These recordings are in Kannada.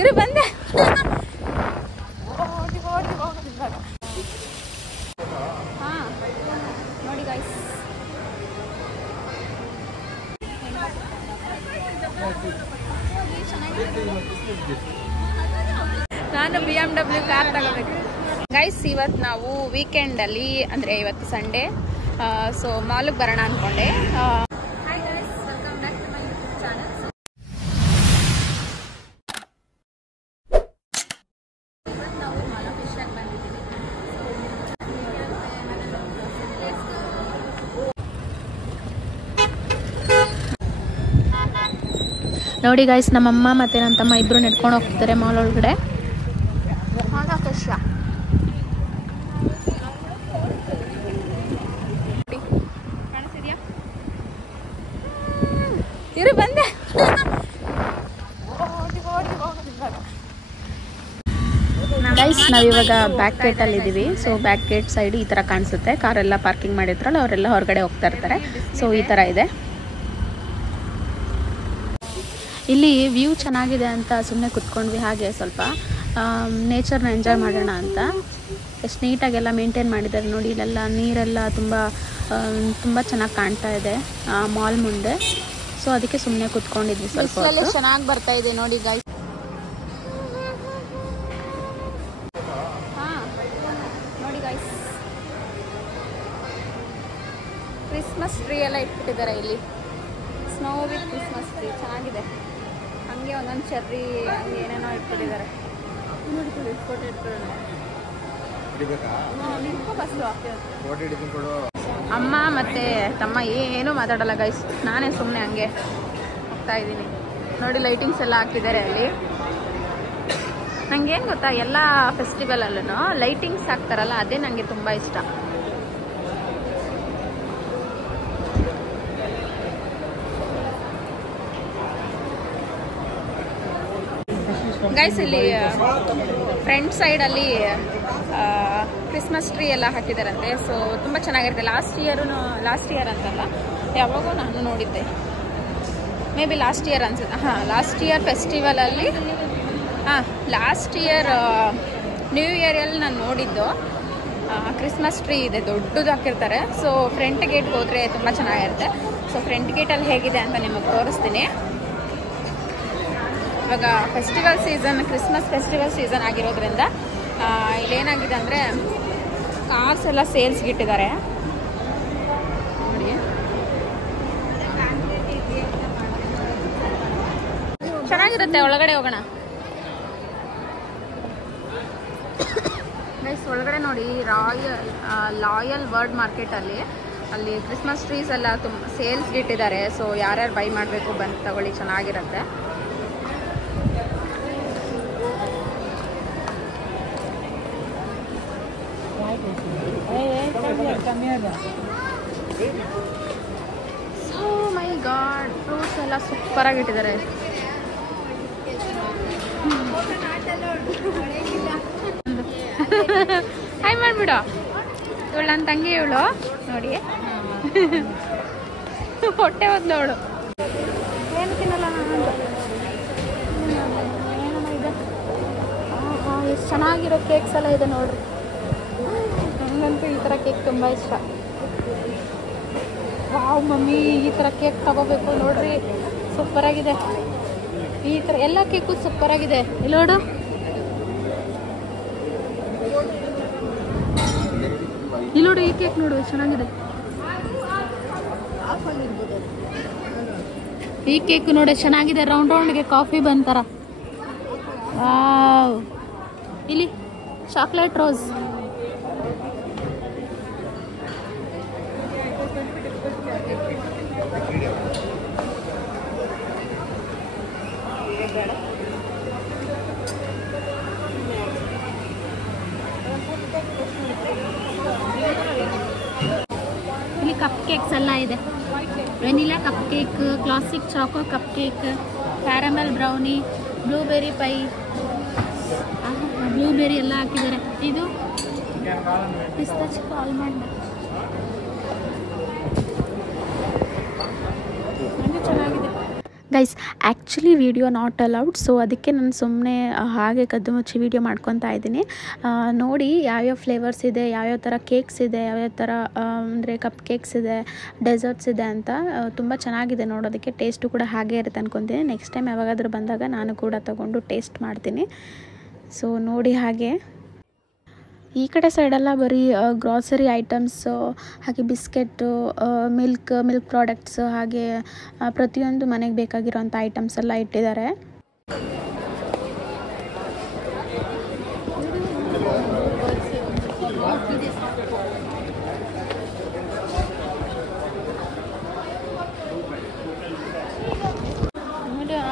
ಇರು ಬಂದೆ. ಹಾಂ ನೋಡಿ ಗೈಸ್, ನಾನು BMW ಕಾರ್ ತಗೋಬೇಕು ಗೈಸ್. ಇವತ್ತು ನಾವು ವೀಕೆಂಡಲ್ಲಿ ಅಂದರೆ ಇವತ್ತು ಸಂಡೇ, ಸೊ ಮಾಲ್ಗೆ ಬರೋಣ ಅಂದ್ಕೊಂಡೆ. Hi guys, welcome back to my YouTube channel. ಇವತ್ತು ನಾವು ಮಾಲ್ ಆಫ್ ಏಷ್ಯಾಗೆ ಬಂದಿದ್ದೀವಿ. ನೋಡಿ ಗೈಸ್, ನಮ್ಮಮ್ಮ ಮತ್ತು ನನ್ನ ತಮ್ಮ ಇಬ್ಬರು ನಡ್ಕೊಂಡು ಹೋಗ್ತಿದ್ದಾರೆ ಮಾಲ್ ಒಳಗಡೆ. ಮಾಲ್ ಆಫ್ ಏಷ್ಯಾ ಕಾಣಿಸಿದ್ಯಾ? ಇರು ಬಂದೆ. ಗೈಸ್, ನಾವಿವಾಗ ಬ್ಯಾಕ್ ಗೇಟಲ್ಲಿ ಇದ್ದೀವಿ. ಸೊ ಬ್ಯಾಕ್ ಗೇಟ್ ಸೈಡ್ ಈ ಥರ ಕಾಣಿಸುತ್ತೆ. ಕಾರೆಲ್ಲ ಪಾರ್ಕಿಂಗ್ ಮಾಡಿರ್ತಾರಲ್ಲ ಅವರೆಲ್ಲ ಹೊರಗಡೆ ಹೋಗ್ತಾ ಇರ್ತಾರೆ. ಸೊ ಈ ಥರ ಇದೆ. ಇಲ್ಲಿ ವ್ಯೂ ಚೆನ್ನಾಗಿದೆ ಅಂತ ಸುಮ್ಮನೆ ಕುತ್ಕೊಂಡ್ವಿ, ಹಾಗೆ ಸ್ವಲ್ಪ ನೇಚರ್ನ ಎಂಜಾಯ್ ಮಾಡೋಣ ಅಂತ. ಎಷ್ಟು ನೀಟಾಗೆಲ್ಲ ಮೇಂಟೈನ್ ಮಾಡಿದ್ದಾರೆ ನೋಡಿ. ಇಲ್ಲೆಲ್ಲ ನೀರೆಲ್ಲ ತುಂಬ ಚೆನ್ನಾಗಿ ಕಾಣ್ತಾ ಇದೆ ಮಾಲ್ ಮುಂದೆ. ಸೊ ಅದಕ್ಕೆ ಸುಮ್ಮನೆ ಕುತ್ಕೊಂಡಿದ್ವಿ. ಸ್ವಲ್ಪ ಚೆನ್ನಾಗಿ ಬರ್ತಾ ಇದೆ ನೋಡಿ ಗೈಸ್. ಹಾಂ ನೋಡಿ ಗೈಸ್, ಕ್ರಿಸ್ಮಸ್ ಟ್ರೀ ಎಲ್ಲ ಇಟ್ಬಿಟ್ಟಿದ್ದಾರೆ ಇಲ್ಲಿ. ಸ್ನೋ ವಿತ್ ಕ್ರಿಸ್ಮಸ್ ಟ್ರೀ ಚೆನ್ನಾಗಿದೆ. ಹಂಗೆ ಒಂದೊಂದು ಚೆರ್ರಿ ಹಂಗೆ ಏನೇನೋ ಇಟ್ಬಿಟ್ಟಿದ್ದಾರೆ. ಫೋಟೋ ಅಮ್ಮ ಮತ್ತು ತಮ್ಮ ಏನೂ ಮಾತಾಡಲ್ಲ ಗೈಸ್. ನಾನೇ ಸುಮ್ಮನೆ ಹಂಗೆ ಹೋಗ್ತಾ ಇದ್ದೀನಿ ನೋಡಿ. ಲೈಟಿಂಗ್ಸ್ ಎಲ್ಲ ಹಾಕಿದ್ದಾರೆ ಅಲ್ಲಿ. ನನಗೇನು ಗೊತ್ತಾ, ಎಲ್ಲ ಫೆಸ್ಟಿವಲಲ್ಲೂ ಲೈಟಿಂಗ್ಸ್ ಹಾಕ್ತಾರಲ್ಲ, ಅದೇ ನನಗೆ ತುಂಬ ಇಷ್ಟ. ಗೈಸ್, ಇಲ್ಲಿ ಫ್ರಂಟ್ ಸೈಡಲ್ಲಿ ಕ್ರಿಸ್ಮಸ್ ಟ್ರೀ ಎಲ್ಲ ಹಾಕಿದಾರಂತೆ. ಸೊ ತುಂಬ ಚೆನ್ನಾಗಿರುತ್ತೆ. ಲಾಸ್ಟ್ ಇಯರ್ ಅಂತಲ್ಲ, ಯಾವಾಗೋ ನಾನು ನೋಡಿದ್ದೆ, ಮೇ ಬಿ ಲಾಸ್ಟ್ ಇಯರ್ ಅನ್ಸುತ್ತೆ. ಹಾಂ, ಲಾಸ್ಟ್ ಇಯರ್ ಫೆಸ್ಟಿವಲಲ್ಲಿ, ಲಾಸ್ಟ್ ಇಯರ್ ನ್ಯೂ ಇಯರಲ್ಲಿ ನಾನು ನೋಡಿದ್ದು. ಕ್ರಿಸ್ಮಸ್ ಟ್ರೀ ಇದೆ, ದೊಡ್ಡದು ಹಾಕಿರ್ತಾರೆ. ಸೊ ಫ್ರಂಟ್ ಗೇಟ್ಗೆ ಹೋದರೆ ತುಂಬ ಚೆನ್ನಾಗಿರುತ್ತೆ. ಸೊ ಫ್ರಂಟ್ ಗೇಟಲ್ಲಿ ಹೇಗಿದೆ ಅಂತ ನಿಮಗೆ ತೋರಿಸ್ತೀನಿ. ಇವಾಗ festival season, Christmas festival season ಆಗಿರೋದ್ರಿಂದ ಇಲ್ಲೇನಾಗಿದೆ ಅಂದರೆ ಕಾರ್ಸ್ ಎಲ್ಲ ಸೇಲ್ಸ್ಗೆ ಇಟ್ಟಿದ್ದಾರೆ ನೋಡಿ. ಚೆನ್ನಾಗಿರುತ್ತೆ. ಒಳಗಡೆ ಹೋಗೋಣ ಗೈಸ್. ಒಳಗಡೆ ನೋಡಿ, ಲಾಯಲ್ ವರ್ಡ್ ಮಾರ್ಕೆಟಲ್ಲಿ ಅಲ್ಲಿ ಕ್ರಿಸ್ಮಸ್ ಟ್ರೀಸ್ ಎಲ್ಲ ತುಂಬ ಸೇಲ್ಸ್ಗೆ ಇಟ್ಟಿದ್ದಾರೆ. ಸೊ ಯಾರ್ಯಾರು ಬೈ ಮಾಡಬೇಕು ಬಂದು ತಗೊಳ್ಳಿ, ಚೆನ್ನಾಗಿರುತ್ತೆ. ಸೊ ಮೈ ಗಾಡ್, ಫ್ರೂಟ್ಸ್ ಎಲ್ಲ ಸೂಪರ್ ಆಗಿಟ್ಟಿದ್ದಾರೆ. ಹಾಯ್ ಮಾಡಿಬಿಡು. ಇವಳು ನನ್ನ ತಂಗಿ, ಇವಳು ನೋಡಿ ಹೊಟ್ಟೆ ಹೋದ್ಲವಳು. ಏನು ತಿನ್ನಲ್ಲ ನಾನು. ಇದೆ, ಎಷ್ಟು ಚೆನ್ನಾಗಿರೋ ಕೇಕ್ಸ್ ಎಲ್ಲ ಇದೆ ನೋಡ್ರಿ. ನನಗಂತೂ ಈ ಥರ ಕೇಕ್ ತುಂಬ ಇಷ್ಟ. ವಾವ್ ಮಮ್ಮಿ, ಈ ಥರ ಕೇಕ್ ತಗೋಬೇಕು ನೋಡ್ರಿ, ಸೂಪರಾಗಿದೆ. ಈ ಥರ ಎಲ್ಲ ಕೇಕು ಸೂಪರಾಗಿದೆ. ಇಲ್ಲಿ ನೋಡು, ಇಲ್ಲಿ ನೋಡು, ಈ ಕೇಕ್ ನೋಡು ಚೆನ್ನಾಗಿದೆ. ಈ ಕೇಕ್ ನೋಡಿ ಚೆನ್ನಾಗಿದೆ, ರೌಂಡ್ ರೌಂಡ್ಗೆ ಕಾಫಿ ಬಂತಾರ. ವಾವ್, ಇಲ್ಲಿ ಚಾಕ್ಲೇಟ್ ರೋಸ್. ಇಲ್ಲಿ ಕಪ್ ಕೇಕ್ಸ್ ಎಲ್ಲ ಇದೆ. Vanilla cupcake, classic choco cupcake, caramel brownie, blueberry pie, blueberry ಎಲ್ಲ ಹಾಕಿದ್ದಾರೆ. ಇದು ಪಿಸ್ತಾಚಿಯೋ ಆಲ್ಮಂಡ್. ಚೆನ್ನಾಗಿದೆ guys actually video not allowed, so ಅದಕ್ಕೆ ನಾನು ಸುಮ್ಮನೆ ಹಾಗೆ ಕದ್ದು ಮುಚ್ಚಿ ವಿಡಿಯೋ ಮಾಡ್ಕೊತಾ ಇದ್ದೀನಿ. ನೋಡಿ ಯಾವ್ಯಾವ ಫ್ಲೇವರ್ಸ್ ಇದೆ, ಯಾವ್ಯಾವ ಥರ ಕೇಕ್ಸ್ ಇದೆ, ಯಾವ್ಯಾವ ಥರ ಅಂದರೆ ಕಪ್ ಕೇಕ್ಸ್ ಇದೆ, ಡೆಸರ್ಟ್ಸ್ ಇದೆ ಅಂತ. ತುಂಬ ಚೆನ್ನಾಗಿದೆ ನೋಡೋದಕ್ಕೆ. ಟೇಸ್ಟು ಕೂಡ ಹಾಗೆ ಇರುತ್ತೆ ಅಂದ್ಕೊತೀನಿ. ನೆಕ್ಸ್ಟ್ ಟೈಮ್ ಯಾವಾಗಾದರೂ ಬಂದಾಗ ನಾನು ಕೂಡ ತೊಗೊಂಡು ಟೇಸ್ಟ್ ಮಾಡ್ತೀನಿ. ಸೊ ನೋಡಿ ಹಾಗೆ ಈ ಕಡೆ ಸೈಡೆಲ್ಲ ಬರೀ ಗ್ರಾಸರಿ ಐಟಮ್ಸು, ಹಾಗೆ ಬಿಸ್ಕೆಟ್ಟು, ಮಿಲ್ಕ್ ಪ್ರಾಡಕ್ಟ್ಸ್, ಹಾಗೆ ಪ್ರತಿಯೊಂದು ಮನೆಗೆ ಬೇಕಾಗಿರೋಂಥ ಐಟಮ್ಸ್ ಎಲ್ಲ ಇಟ್ಟಿದ್ದಾರೆ.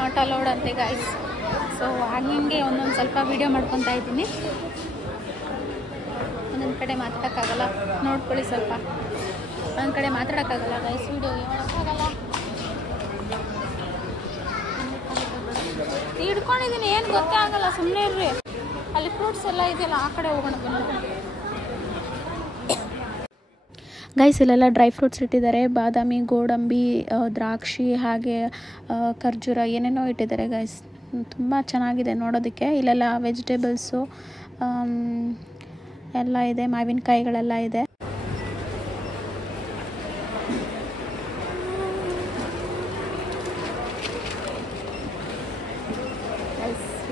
ನಾಟ್ ಅಲೌಡ್ ಅಂತೆ ಗೈಸ್. ಸೊ ಹಾಗೆ ಒಂದೊಂದು ಸ್ವಲ್ಪ ವಿಡಿಯೋ ಮಾಡ್ಕೊತಾ ಇದ್ದೀನಿ. ಒಂದೊಂದು ಕಡೆ ಮಾತಾಡೋಕ್ಕಾಗಲ್ಲ, ನೋಡ್ಕೊಳ್ಳಿ ಸ್ವಲ್ಪ. ಒಂದೊಂದು ಕಡೆ ಮಾತಾಡೋಕ್ಕಾಗಲ್ಲ ಗೈಸ್, ವಿಡಿಯೋ ಮಾಡೋಕ್ಕಾಗಲ್ಲ. ಹಿಡ್ಕೊಂಡಿದ್ದೀನಿ, ಏನು ಗೊತ್ತೇ ಆಗಲ್ಲ, ಸುಮ್ಮನೆ ಇರ್ರಿ. ಅಲ್ಲಿ ಫ್ರೂಟ್ಸ್ ಎಲ್ಲ ಇದೆಯಲ್ಲ, ಆ ಕಡೆ ಹೋಗೋಣ ಬನ್ನಿ ಗೈಸ್. ಇಲ್ಲೆಲ್ಲ ಡ್ರೈ ಫ್ರೂಟ್ಸ್ ಇಟ್ಟಿದ್ದಾರೆ. ಬಾದಾಮಿ, ಗೋಡಂಬಿ, ದ್ರಾಕ್ಷಿ, ಹಾಗೆ ಖರ್ಜೂರ, ಏನೇನೋ ಇಟ್ಟಿದ್ದಾರೆ ಗೈಸ್. ತುಂಬ ಚೆನ್ನಾಗಿದೆ ನೋಡೋದಕ್ಕೆ. ಇಲ್ಲೆಲ್ಲ ವೆಜಿಟೇಬಲ್ಸು ಎಲ್ಲ ಇದೆ, ಮಾವಿನಕಾಯಿಗಳೆಲ್ಲ ಇದೆ.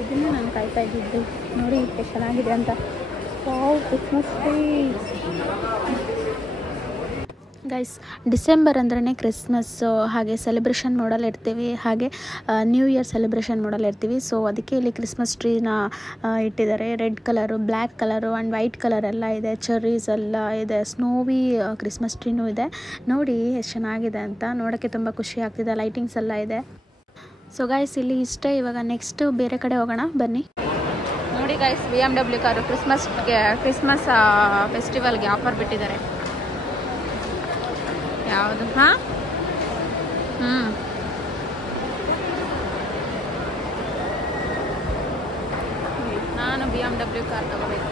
ಇದನ್ನು ನಾನು ಕಾಯ್ತಾ ಇದ್ದಿದ್ದು, ನೋಡಿ ಎಷ್ಟು ಚೆನ್ನಾಗಿದೆ ಅಂತ. Christmas tree guys. ಡಿಸೆಂಬರ್ ಅಂದ್ರೇ ಕ್ರಿಸ್ಮಸ್ಸು, ಹಾಗೆ ಸೆಲೆಬ್ರೇಷನ್ ಮಾಡಲಿರ್ತೀವಿ, ಹಾಗೆ ನ್ಯೂ ಇಯರ್ ಸೆಲೆಬ್ರೇಷನ್ ಮಾಡಲಿರ್ತೀವಿ. ಸೊ ಅದಕ್ಕೆ ಇಲ್ಲಿ ಕ್ರಿಸ್ಮಸ್ ಟ್ರೀನ ಇಟ್ಟಿದ್ದಾರೆ. Red colour, black colour and white colour ಎಲ್ಲ ಇದೆ. ಚೆರ್ರೀಸ್ ಎಲ್ಲ ಇದೆ. ಸ್ನೋವಿ ಕ್ರಿಸ್ಮಸ್ ಟ್ರೀನೂ ಇದೆ. ನೋಡಿ ಎಷ್ಟು ಚೆನ್ನಾಗಿದೆ ಅಂತ. ನೋಡೋಕ್ಕೆ ತುಂಬ ಖುಷಿ ಆಗ್ತಿದೆ. ಲೈಟಿಂಗ್ಸ್ ಎಲ್ಲ ಇದೆ. ಸೊ ಗೈಸ್ ಇಲ್ಲಿ ಇಷ್ಟೇ. ಇವಾಗ ನೆಕ್ಸ್ಟ್ ಬೇರೆ ಕಡೆ ಹೋಗೋಣ ಬನ್ನಿ. ನೋಡಿ ಗೈಸ್, BMW ಕಾರು ಕ್ರಿಸ್ಮಸ್ ಫೆಸ್ಟಿವಲ್ಗೆ ಆಫರ್ ಬಿಟ್ಟಿದ್ದಾರೆ. ಯಾವುದು? ಹಾಂ, ನಾನು BMW ಕಾರ್ ತಗೋಬೇಕು.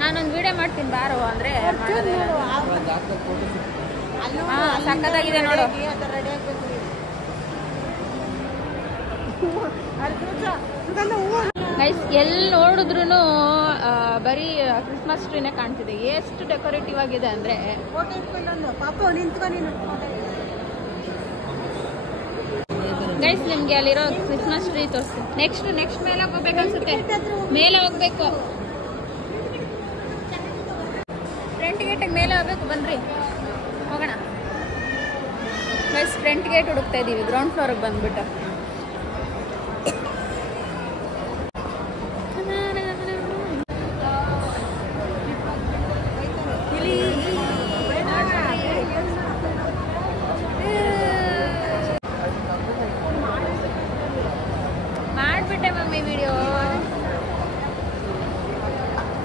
ನಾನೊಂದು ವಿಡಿಯೋ ಮಾಡ್ತೀನಿ ಬಾರೋ ಅಂದರೆ. ಹಾಂ, ಸಕ್ಕತ್ತಾಗಿದೆ ನೋಡು. ಗೈಸ್ ಎಲ್ಲಿ ನೋಡಿದ್ರು ಬರೀ ಕ್ರಿಸ್ಮಸ್ ಟ್ರೀನೇ ಕಾಣ್ತಿದೆ. ಎಷ್ಟು ಡೆಕೋರೇಟಿವ್ ಆಗಿದೆ ಅಂದರೆ. ಗೈಸ್ ನಿಮಗೆ ಅಲ್ಲಿರೋ ಕ್ರಿಸ್ಮಸ್ ಟ್ರೀ ತೋರಿಸ್ತೀನಿ. ನೆಕ್ಸ್ಟ್ ಮೇಲೆ ಹೋಗ್ಬೇಕು ಅನ್ಸುತ್ತೆ. ಮೇಲೆ ಹೋಗ್ಬೇಕು, ಫ್ರಂಟ್ ಗೇಟಿಗೆ ಮೇಲೆ ಹೋಗ್ಬೇಕು. ಬನ್ರಿ ಹೋಗೋಣ ಗೈಸ್. ಫ್ರಂಟ್ ಗೇಟ್ ಹುಡುಕ್ತಾ ಇದ್ದೀವಿ, ಗ್ರೌಂಡ್ ಫ್ಲೋರಿಗೆ ಬಂದ್ಬಿಟ್ಟು. ಮಾಡಿಬಿಟ್ಟೆ ಮಮ್ಮಿ ವಿಡಿಯೋ.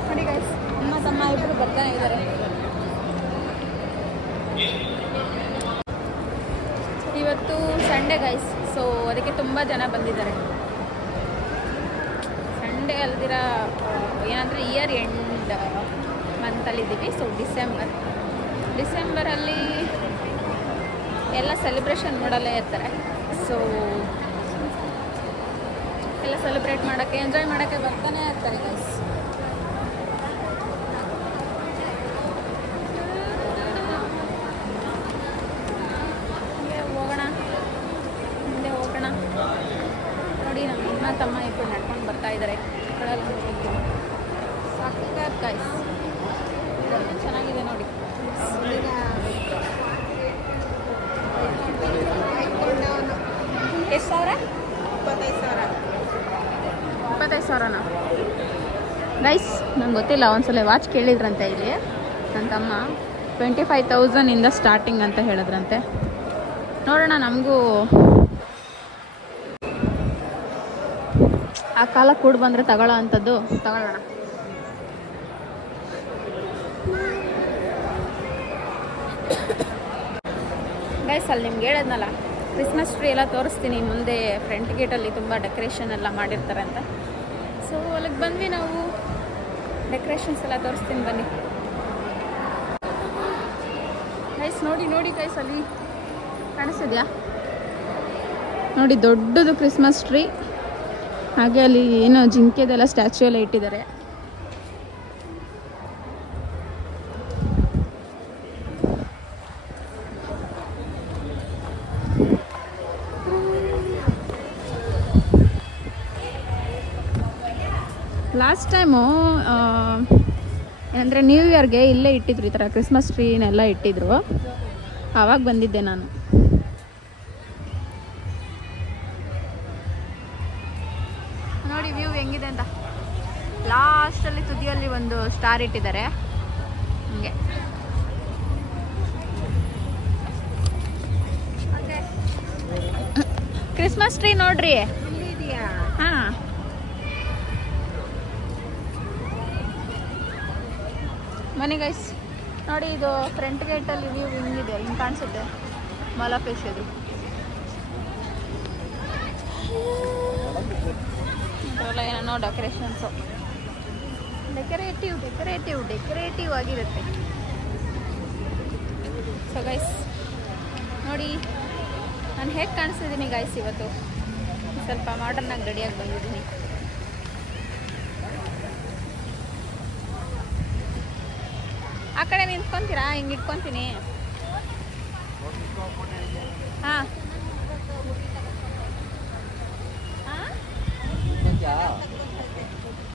ನೋಡಿ ಗೈಸ್, ಅಮ್ಮ ತಮ್ಮ ಇಬ್ಬರು ಬರ್ತಾನೆ ಇದ್ದಾರೆ. ಇವತ್ತು ಸಂಡೇ ಗೈಸ್, ಸೊ ಅದಕ್ಕೆ ತುಂಬ ಜನ ಬಂದಿದ್ದಾರೆ. ಸಂಡೇ ಅಲ್ದಿರ ಏನಂದರೆ ಇಯರ್ ಎಂಡ್ ಮಂತಲ್ಲಿದ್ದೀವಿ. ಸೊ ಡಿಸೆಂಬರಲ್ಲಿ ಎಲ್ಲ ಸೆಲೆಬ್ರೇಷನ್ ಮಾಡಲ್ಲೇ ಇರ್ತಾರೆ. ಸೊ ಎಲ್ಲ ಸೆಲೆಬ್ರೇಟ್ ಮಾಡೋಕ್ಕೆ, ಎಂಜಾಯ್ ಮಾಡೋಕ್ಕೆ ಬರ್ತಾನೆ ಇರ್ತಾರೆ ಗೈಸ್. ಮುಂದೆ ಹೋಗೋಣ. ನೋಡಿ ನಮ್ಮ ಅಣ್ಣ ತಮ್ಮ ಇಬ್ಬರು ನಡ್ಕೊಂಡು ಬರ್ತಾ ಇದ್ದಾರೆ. ಸಾಕಾಗ ಗೈಸ್, ಚೆನ್ನಾಗಿದೆ ನೋಡಿ. ಎಷ್ಟು ಸಾವಿರ? 25,000ನಾ ಗೈಸ್? ನಂಗೆ ಗೊತ್ತಿಲ್ಲ. ಒಂದ್ಸಲ ವಾಚ್ ಕೇಳಿದ್ರಂತೆ ಇಲ್ಲಿ ನನ್ನ ತಮ್ಮ. 25,000 ಸ್ಟಾರ್ಟಿಂಗ್ ಅಂತ ಹೇಳಿದ್ರಂತೆ. ನೋಡೋಣ, ನಮಗೂ ಆ ಕಾಲ ಕೂಡ ಬಂದರೆ ತಗೊಳ್ಳೋ ಅಂಥದ್ದು ತಗೊಳ್ಳೋಣ. ಗೈಸ್ ಅಲ್ಲಿ ನಿಮ್ಗೆ ಹೇಳಿದ್ನಲ್ಲ, ಕ್ರಿಸ್ಮಸ್ ಟ್ರೀ ಎಲ್ಲ ತೋರಿಸ್ತೀನಿ ಮುಂದೆ. ಫ್ರಂಟ್ ಗೇಟಲ್ಲಿ ತುಂಬ ಡೆಕೋರೇಷನ್ ಎಲ್ಲ ಮಾಡಿರ್ತಾರೆ ಅಂತ. ಸೊ ಅಲ್ಲಿಗೆ ಬಂದ್ವಿ ನಾವು. ಡೆಕೋರೇಷನ್ಸ್ ಎಲ್ಲ ತೋರಿಸ್ತೀನಿ ಬನ್ನಿ ಗೈಸ್. ನೋಡಿ ಗೈಸ್, ಅಲ್ಲಿ ಕಾಣಿಸ್ತಿದ್ಯಾ ನೋಡಿ, ದೊಡ್ಡದು ಕ್ರಿಸ್ಮಸ್ ಟ್ರೀ. ಹಾಗೆ ಅಲ್ಲಿ ಏನೋ ಜಿಂಕೆದೆಲ್ಲ ಸ್ಟ್ಯಾಚ್ಯೂ ಎಲ್ಲ ಇಟ್ಟಿದ್ದಾರೆ. ಲಾಸ್ಟ್ ಟೈಮು ಏನಂದರೆ ನ್ಯೂ ಇಯರ್ಗೆ ಇಲ್ಲೇ ಇಟ್ಟಿದ್ರು, ಈ ಥರ ಕ್ರಿಸ್ಮಸ್ ಟ್ರೀನೆಲ್ಲ ಇಟ್ಟಿದ್ರು. ಆವಾಗ ಬಂದಿದ್ದೆ ನಾನು. ನೋಡಿ ವ್ಯೂ ಹೆಂಗಿದೆ ಅಂತ. ಲಾಸ್ಟಲ್ಲಿ ತುದಿಯಲ್ಲಿ ಒಂದು ಸ್ಟಾರ್ ಇಟ್ಟಿದ್ದಾರೆ ಹಂಗೆ. ಕ್ರಿಸ್ಮಸ್ ಟ್ರೀ ನೋಡ್ರಿ. ಹಾಂ, ಮನೆ ಗೈಸ್ ನೋಡಿ, ಇದು ಫ್ರಂಟ್ ಗೇಟಲ್ಲಿ ವ್ಯೂ ಹಿಂಗಿದೆ, ಹಿಂಗೆ ಕಾಣಿಸುತ್ತೆ ಮಾಲಾಫಿಶ್ ಇದು. ಇದೆಲ್ಲ ಏನೋ ಡೆಕೋರೇಷನ್ಸು, ಡೆಕೋರೇಟಿವ್ ಆಗಿರುತ್ತೆ. ಸೊ ಗೈಸ್ ನೋಡಿ ನಾನು ಹೇಗೆ ಕಾಣಿಸ್ತಿದ್ದೀನಿ ಗೈಸ್. ಇವತ್ತು ಸ್ವಲ್ಪ ಮಾಡರ್ನಾಗಿ ರೆಡಿಯಾಗಿ ಬಂದಿದ್ದೀನಿ. ಆ ಕಡೆ ನಿಂತ್ಕೊಂತೀರಾ? ಹಿಂಗೆ ಇಟ್ಕೊತೀನಿ. ಹಾಂ,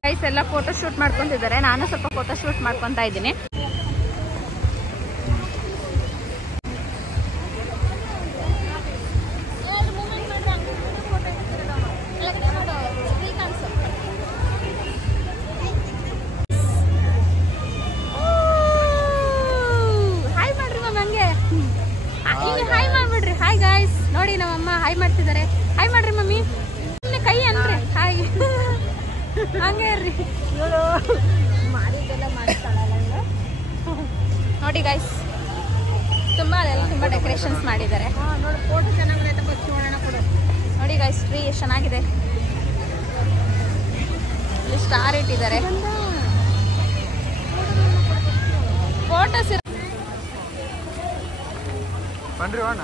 ಗೈಸ್ ಎಲ್ಲ ಫೋಟೋ ಶೂಟ್ ಮಾಡ್ಕೊತಿದ್ದಾರೆ. ನಾನು ಸ್ವಲ್ಪ ಫೋಟೋ ಶೂಟ್ ಮಾಡ್ಕೊತಾ ಇದ್ದೀನಿ. ಹಾಯ್ ಮಾಡ್ಬಿಡ್ರಿ. ಹಾಯ್ ಗಾಯ್ಸ್, ನೋಡಿ ನಮ್ಮಮ್ಮ ಹಾಯ್ ಮಾಡ್ತಿದ್ದಾರೆ. ಹಾಯ್ ಮಾಡ್ರಿ ಮಮ್ಮಿ, ಕೈ ಅನ್ರಿ ಹಾಯ್. ಹಂಗೆ ಇರ್ರಿ. ನೋಡಿ ಗಾಯ್ಸ್, ತುಂಬಾ ಡೆಕೋರೇಷನ್ಸ್ ಮಾಡಿದ್ದಾರೆ. ನೋಡಿ ಗಾಯ್ಸ್, ಟ್ರೀ ಎಷ್ಟು ಚೆನ್ನಾಗಿದೆ. ಇಲ್ಲಿ ಸ್ಟಾರ್ ಇಟ್ಟಿದ್ದಾರೆ. ಫೋಟೋಸ್ ಬನ್ರಿ ಅಣ್ಣ.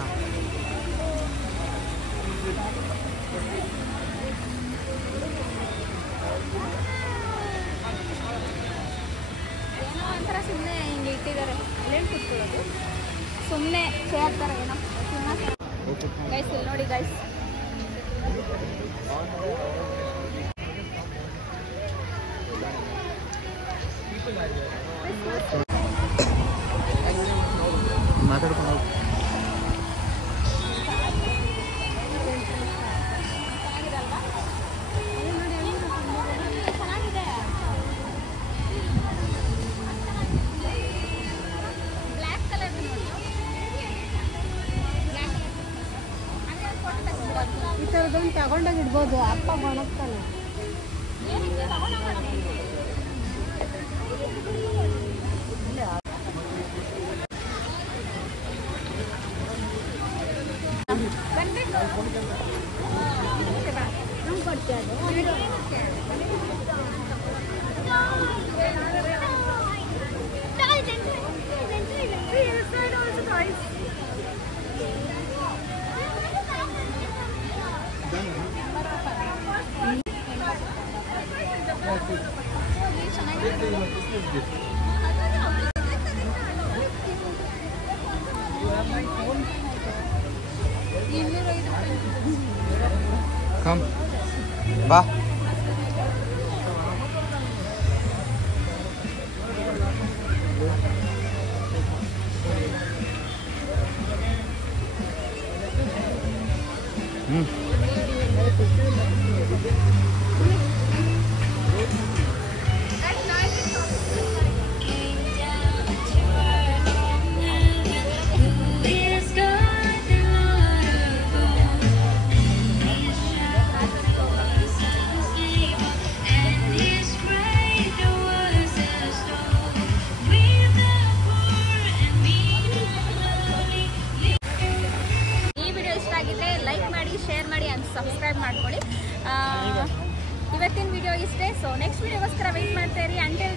ಏನೋ ಒಂಥರ ಸುಮ್ಮನೆ ಹಿಂಗೆ ಇಟ್ಟಿದ್ದಾರೆ. ಅಲ್ಲೇನು ಕೂತ್ಕೊಳ್ಳೋದು, ಸುಮ್ಮನೆ ಚೇರ್ ಥರ ಏನೋ ಗೈಸ್. ಇಲ್ಲಿ ನೋಡಿ ಗೈಸ್, ಮಾತಾಡ್ಕೊಂಡು ಈ ಥರದೊಂದು ತಗೊಂಡೋಗಿ ಇಡ್ಬೋದು. ಅಪ್ಪ ಒಣಗ್ತಾನೆ. Come. Ba. ಸಬ್ಸ್ಕ್ರೈಬ್ ಮಾಡ್ಕೊಳ್ಳಿ. ಇವತ್ತಿನ ವಿಡಿಯೋ ಇಷ್ಟೇ. ಸೊ ನೆಕ್ಸ್ಟ್ ವಿಡಿಯೋಗೋಸ್ಕರ ವೆಯ್ಟ್ ಮಾಡ್ತಾ ಇರಿ. ಅಂಟಿಲ್